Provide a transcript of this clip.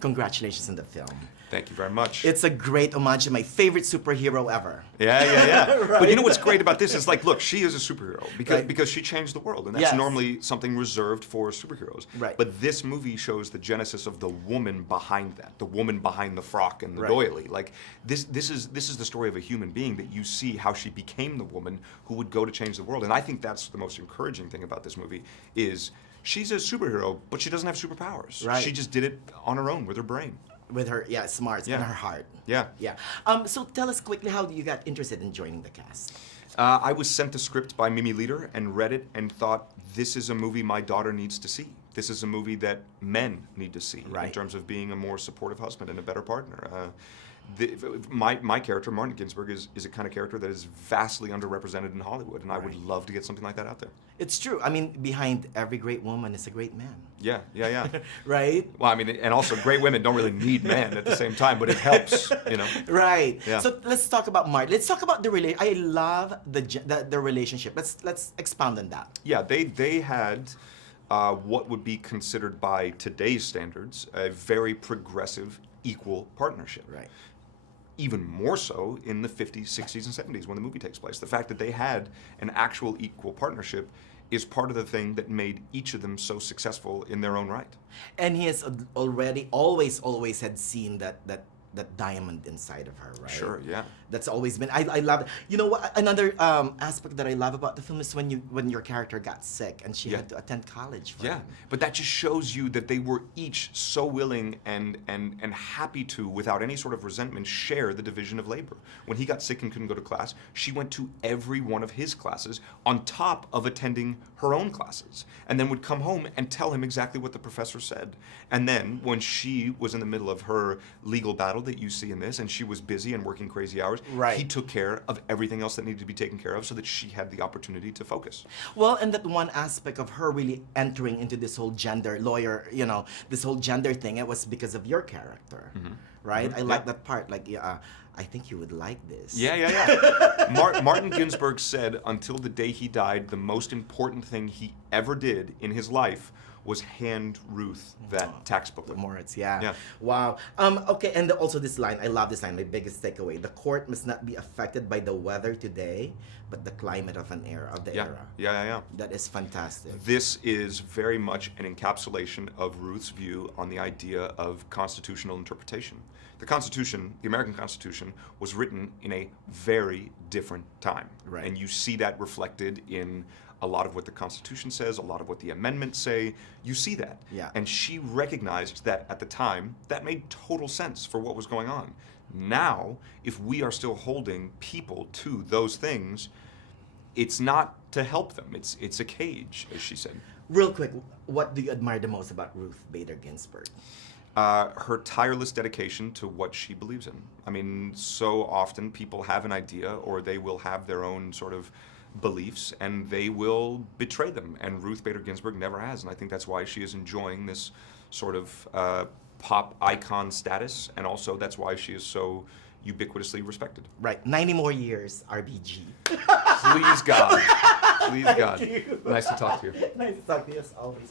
congratulations on the film. Thank you very much. It's a great homage to my favorite superhero ever. Yeah. Right? But you know what's great about this is, like, look, she is a superhero Right. because she changed the world, and that's Yes. normally something reserved for superheroes. Right. But this movie shows the genesis of the woman behind that, the woman behind the frock and the Right. doily. Like this is the story of a human being that you see how she became the woman who would go to change the world, and I think that's the most encouraging thing about this movie is she's a superhero, but she doesn't have superpowers. Right. She just did it on her own with her brain. With her, smarts Yeah. and her heart. Yeah. Yeah. So tell us quickly how you got interested in joining the cast. I was sent the script by Mimi Leader and read it and thought, this is a movie my daughter needs to see. This is a movie that men need to see Right. in terms of being a more supportive husband and a better partner. My character, Martin Ginsburg, is a kind of character that is vastly underrepresented in Hollywood, and I would love to get something like that out there. It's true. I mean, behind every great woman is a great man. Yeah. Right? Well, I mean, and also great women don't really need men at the same time, but it helps, you know. Right. Yeah. So let's talk about Martin. Let's talk about I love the relationship. Let's expound on that. Yeah, they had what would be considered by today's standards a very progressive, equal partnership. Right. Even more so in the 50s, 60s, and 70s when the movie takes place. The fact that they had an actual equal partnership is part of the thing that made each of them so successful in their own right. And he has already always had seen that diamond inside of her, right? Sure, yeah. That's always been. I love it. You know what? Another aspect that I love about the film is when your character got sick and she had to attend college. For Yeah, him. but that just shows you that they were each so willing and happy to, without any sort of resentment, share the division of labor. When he got sick and couldn't go to class, she went to every one of his classes on top of attending her own classes, and then would come home and tell him exactly what the professor said. And then when she was in the middle of her legal battle that you see in this, and she was busy and working crazy hours, Right. he took care of everything else that needed to be taken care of so that she had the opportunity to focus. Well, and that one aspect of her really entering into this whole gender lawyer, this whole gender thing, it was because of your character, right? I like that part. Like, I think you would like this. Yeah. Martin Ginsburg said until the day he died, the most important thing he ever did in his life was hand Ruth that tax booklet. Moritz, yeah. Yeah. Wow. Okay, and also this line, I love this line, my biggest takeaway. The court must not be affected by the weather today, but the climate of the era. Yeah. That is fantastic. This is very much an encapsulation of Ruth's view on the idea of constitutional interpretation. The Constitution, the American Constitution, was written in a very different time. Right. And you see that reflected in a lot of what the Constitution says, a lot of what the amendments say. You see that. Yeah. And she recognized that at the time, that made total sense for what was going on. Now, if we are still holding people to those things, it's not to help them. It's a cage, as she said. Real quick, what do you admire the most about Ruth Bader Ginsburg? Her tireless dedication to what she believes in. I mean, so often people have an idea or they will have their own sort of beliefs and they will betray them. And Ruth Bader Ginsburg never has. And I think that's why she is enjoying this sort of pop icon status. And also that's why she is so ubiquitously respected. Right, 90 more years, RBG. Please God. Please God. Thank you. Nice to talk to you. Nice to talk to you as always.